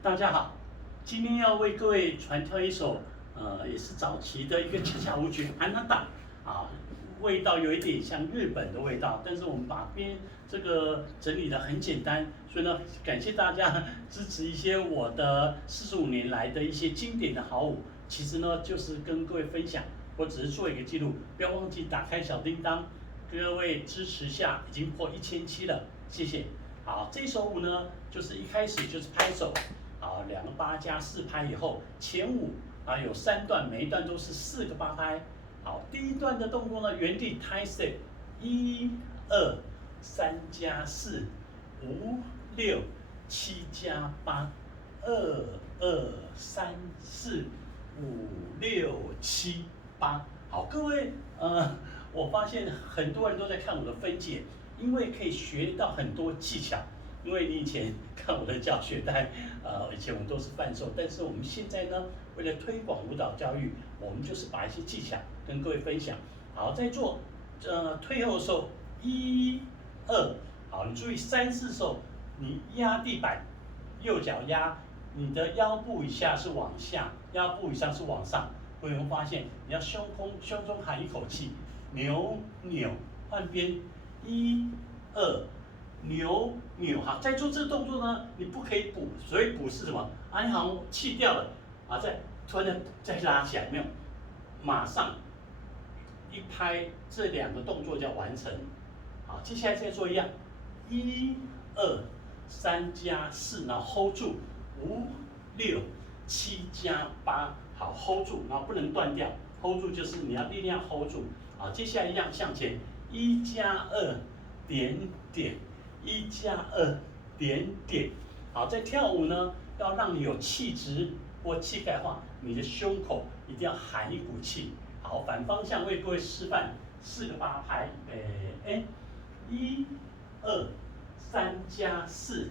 大家好，今天要为各位传跳一首，也是早期的一个恰恰舞曲《安娜达》啊，味道有一点像日本的味道，但是我们把这个整理的很简单，所以呢，感谢大家支持一些我的45年来的一些经典的好舞，其实呢就是跟各位分享，我只是做一个记录，不要忘记打开小叮当，各位支持下已经破1700了，谢谢。好，这首舞呢，就是一开始就是拍手。啊，2个8加4拍以后，前5有3段，每一段都是4个8拍。好，第一段的动作呢，原地 tie step， 1、2、3加4、5、6、7加8、2、2、3、4、5、6、7、8。好，各位，我发现很多人都在看我的分解，因为可以学到很多技巧。因为你以前看我的教学带，以前我们都是贩售，但是我们现在呢，为了推广舞蹈教育，我们就是把一些技巧跟各位分享。好，在做退后的时候，1、2，好，你注意3、4时候，你压地板，右脚压，你的腰部以下是往下，腰部以上是往上。会有发现，你要胸中含一口气，扭扭换边，1、2。扭，好，在做这个动作呢，你不可以补，所以补是什么？你好像气掉了，突然再拉起来，没有，马上一拍，这2个动作就要完成。好，接下来再做一样，1、2、3加4，然后 hold 住，5、6、7加8，好 hold 住，然后不能断掉 ，hold 住就是你要力量 hold 住。好，接下来一样向前，1加2，点点。1加2，点点，好，在跳舞呢，要让你有气质或气概化，你的胸口一定要含一股气。好，反方向为各位示范4个8拍，1、2、3加4、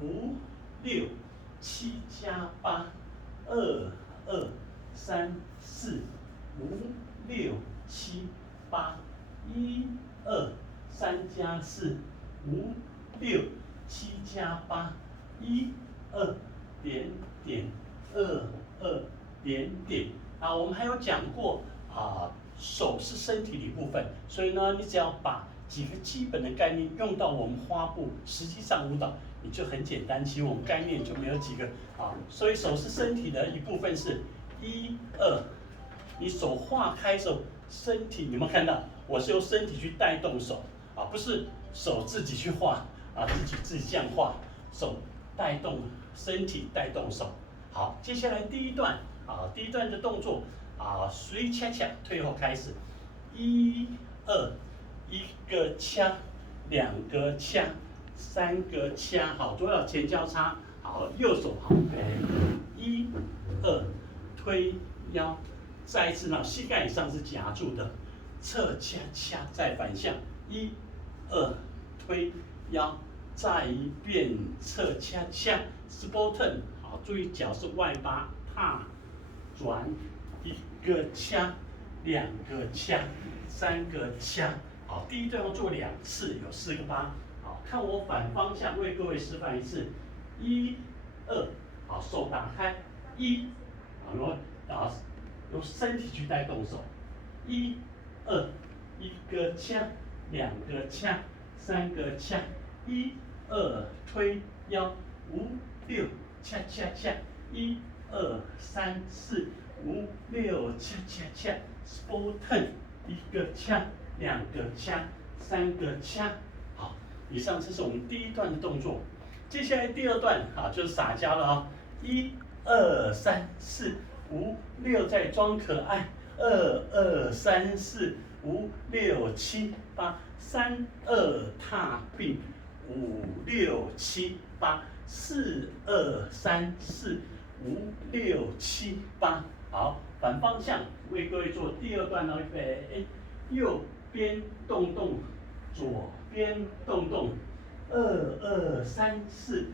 5、6、7加8、2、2、3、4、5、6、7、8、1、2、3加4。5、6、7加8，1、2，点点，2、2，点点。我们还有讲过手是身体的一部分，所以呢，你只要把几个基本的概念用到我们花步，实际上舞蹈你就很简单。其实我们概念就没有几个所以手是身体的一部分是1、2，你手化开手，身体你有没有看到？我是由身体去带动手不是。手自己去画自己这样画，手带动身体带动手。好，接下来第一段的动作随恰恰退后开始，1、2，一个掐，2个掐，3个掐，好，左脚前交叉，好，右手好，1、2，推腰，再一次呢，膝盖以上是夹住的，侧恰恰再反向，1、2。推腰，再一遍侧恰恰 ，sport turn， 好，注意脚是外八，踏转，1个掐，2个掐，3个掐，好，第一段要做2次，有4个8，好，看我反方向为各位示范一次，1、2，好，手打开，1，然后用身体去带动手，1、2，一个掐，2个掐。3个掐，1、2推腰，5、6恰恰恰，1、2、3、4、5、6恰恰恰 ，sport turn， 一个掐，2个掐，3个掐，好，以上这是我们第一段的动作。接下来第2段就是撒娇了1、2、3、4、5、6再装可爱，2、2、3、4、5、6、7、8。3、2踏并，5、6、7、8， 4、2、3、4、5、6、7、8，好，反方向为各位做第2段预备，右边动动，左边动动，2、2、3、4、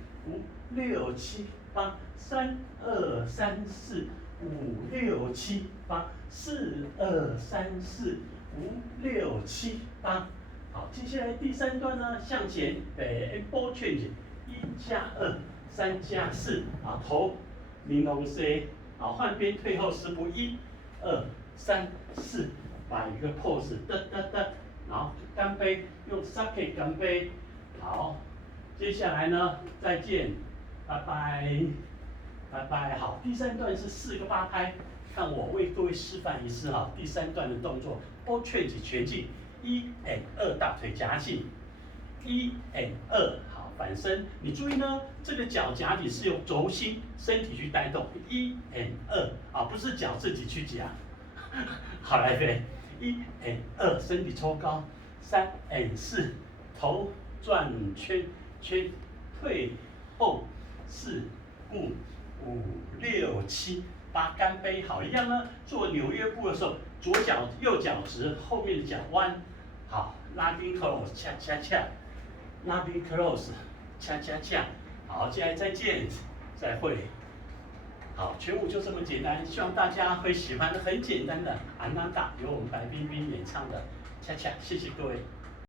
5、6、7、8， 3、2、3、4、5、6、7、8， 4、2、3、4、5、6、7、8。好，接下来第3段呢，向前，ball change，1加2， 3+4，啊，头玲珑 C， 好，换边退后10步，1、2、3、4，摆一个 pose， 然后干杯，用 sake 干杯，好，接下来呢，再见，拜拜，拜拜，好，第3段是4个8拍，看我为各位示范一次哈，第3段的动作 ，all change 全进，1 and 2大腿夹紧，1 and 2，好，反身，你注意呢，这个脚夹紧是用轴心身体去带动，1 and 2，啊，不是脚自己去夹，好来飞，1 and 2，身体抽高，3 and 4，头转圈圈，退后4、5、6、7、8，干杯，好，一样呢。做纽约步的时候，左脚右脚直，后面的脚弯，好，拉丁 close， 恰恰恰，拉丁 close， 恰恰恰，好，接下来再见，再会。好，全舞就这么简单，希望大家会喜欢很简单的安娜达，由我们白冰冰演唱的恰恰，谢谢各位。